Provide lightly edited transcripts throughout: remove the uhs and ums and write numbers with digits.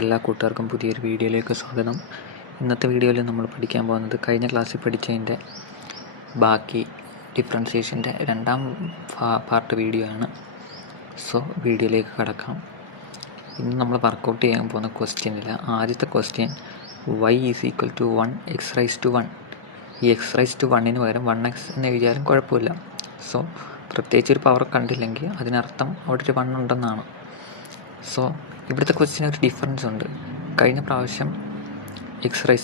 എല്ലാ കൂട്ടുകാർക്കും പുതിയൊരു വീഡിയോയിലേക്ക് സ്വാഗതം. ഇന്നത്തെ വീഡിയോയിൽ നമ്മൾ പഠിക്കാൻ പോകുന്നത് കഴിഞ്ഞ ക്ലാസ്സിൽ പഠിച്ചതിൻ്റെ ബാക്കി ഡിഫറൻസിയേഷൻ്റെ രണ്ടാം പാർട്ട് വീഡിയോ ആണ്. സോ വീഡിയോയിലേക്ക് കടക്കാം. ഇന്ന് നമ്മൾ വർക്കൗട്ട് ചെയ്യാൻ പോകുന്ന ക്വസ്റ്റ്യനിൽ ആദ്യത്തെ ക്വസ്റ്റ്യൻ y = 1 x⁻⁴. ഈ x⁻⁴ പകരം 1x എന്ന് എഴുതിയാലും കുഴപ്പമില്ല. സോ പ്രത്യേകിച്ചൊരു പവർ കണ്ടില്ലെങ്കിൽ അതിനർത്ഥം അവിടെ ഒരു 1 ഉണ്ടെന്നാണ്. സോ ഇവിടുത്തെ ക്വസ്റ്റ്യൻ ഒരു ഡിഫറൻസ് ഉണ്ട്. കഴിഞ്ഞ പ്രാവശ്യം x⁻⁴,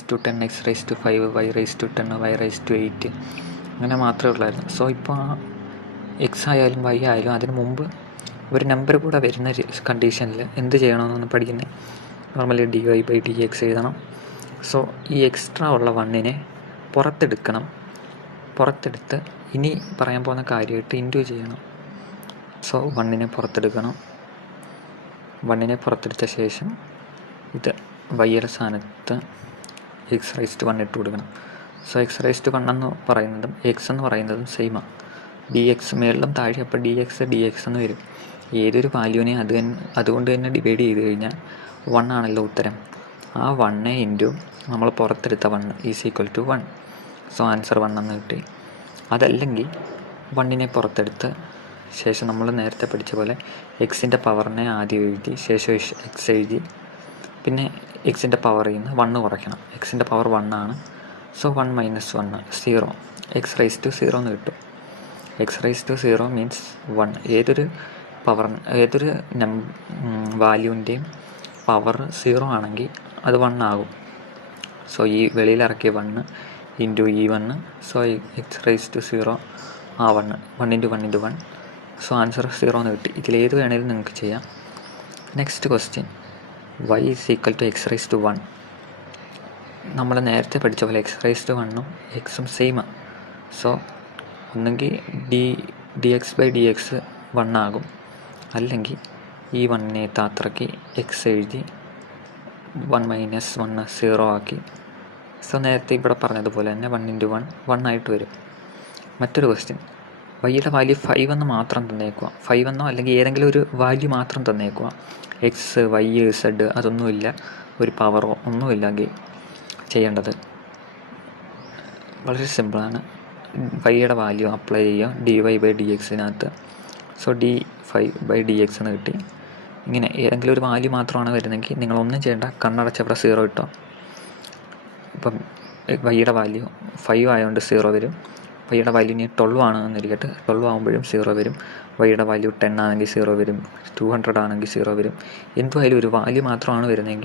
x⁵, y⁻⁴, y⁸ അങ്ങനെ മാത്രമേ ഉള്ളായിരുന്നു. സോ ഇപ്പോൾ എക്സ് ആയാലും വൈ ആയാലും അതിന് മുമ്പ് ഒരു നമ്പർ കൂടെ വരുന്ന കണ്ടീഷനിൽ എന്ത് ചെയ്യണമെന്ന് പഠിക്കുന്നത്. നോർമലി dy/dx എഴുതണം. സോ ഈ എക്സ്ട്രാ ഉള്ള 1നെ പുറത്തെടുക്കണം. പുറത്തെടുത്ത് ഇനി പറയാൻ പോകുന്ന കാര്യമായിട്ട് ഇൻറ്റു ചെയ്യണം. സോ 1നെ പുറത്തെടുക്കണം. 1നെ പുറത്തെടുത്ത ശേഷം ഇത് വൈയുടെ സ്ഥാനത്ത് x⁻1 ഇട്ട് കൊടുക്കണം. സോ x⁻1 എന്ന് പറയുന്നതും x എന്ന് പറയുന്നതും സെയിമാണ്. dx മേളിലും താഴെ, അപ്പോൾ dx എന്ന് വരും. ഏതൊരു വാല്യൂവിനെ അതുകൊണ്ട് തന്നെ ഡിവൈഡ് ചെയ്ത് കഴിഞ്ഞാൽ 1 ആണല്ലോ ഉത്തരം. ആ 1 ഇൻറ്റു നമ്മൾ പുറത്തെടുത്ത 1 = 1. സോ ആൻസർ 1 എന്ന് കിട്ടി. അതല്ലെങ്കിൽ 1നെ പുറത്തെടുത്ത് ശേഷം നമ്മൾ നേരത്തെ പഠിച്ച പോലെ എക്സിൻ്റെ പവറിനെ ആദ്യം എഴുതി ശേഷം എക്സ് എഴുതി പിന്നെ എക്സിൻ്റെ പവറിൽ നിന്ന് 1 കുറയ്ക്കണം. എക്സിൻ്റെ പവർ 1 ആണ്. സോ 1 - 1 0, x⁻⁴ എന്ന് കിട്ടും. x⁻⁴ means 1. ഏതൊരു വാല്യൂവിൻ്റെയും പവർ 0 ആണെങ്കിൽ അത് 1 ആകും. സോ ഈ വെളിയിലിറക്കിയ 1 ഇൻറ്റു ഈ 1. സോ x⁻⁴ ആ 1 × 1 × 1. സോ ആൻസർ 0 എന്ന് കിട്ടി. ഇതിലേത് വേണേലും നിങ്ങൾക്ക് ചെയ്യാം. Next question y = x⁻1. നമ്മൾ നേരത്തെ പഠിച്ച പോലെ x⁻1ഉം എക്സും സെയിമാണ്. സോ ഒന്നെങ്കിൽ dx/dx 1 ആകും, അല്ലെങ്കിൽ ഈ 1നെ താത്രയ്ക്ക് എക്സ് എഴുതി 1 - 1 0 ആക്കി. സോ നേരത്തെ ഇവിടെ പറഞ്ഞതുപോലെ തന്നെ 1 × 1 1 ആയിട്ട് വരും. മറ്റൊരു ക്വസ്റ്റ്യൻ വൈയുടെ വാല്യൂ 5 എന്ന് മാത്രം തന്നേക്കുക. 5 എന്നോ അല്ലെങ്കിൽ ഏതെങ്കിലും ഒരു വാല്യൂ മാത്രം തന്നേക്കുക. എക്സ്, വൈ, സെഡ് അതൊന്നുമില്ല, ഒരു പവറോ ഒന്നുമില്ലെങ്കിൽ ചെയ്യേണ്ടത് വളരെ സിമ്പിളാണ്. വൈയുടെ വാല്യൂ അപ്ലൈ ചെയ്യുക dy/dx. സോ d5/dx എന്ന് കിട്ടി. ഇങ്ങനെ ഏതെങ്കിലും ഒരു വാല്യൂ മാത്രമാണ് വരുന്നതെങ്കിൽ നിങ്ങളൊന്നും ചെയ്യേണ്ട, കണ്ണടച്ചവിടെ 0 ഇട്ടോ. ഇപ്പം വൈയുടെ വാല്യൂ 5 ആയതുകൊണ്ട് 0 വരും. വൈയുടെ വാല്യൂ ഇനി 12 ആണെന്നിരിക്കട്ടെ, 12 ആകുമ്പോഴും 0 വരും. വൈയുടെ വാല്യൂ 10 ആണെങ്കിൽ 0 വരും. 200 ആണെങ്കിൽ 0 വരും. എന്തുമായാലും ഒരു വാല്യൂ മാത്രമാണ് വരുന്നതെങ്കിൽ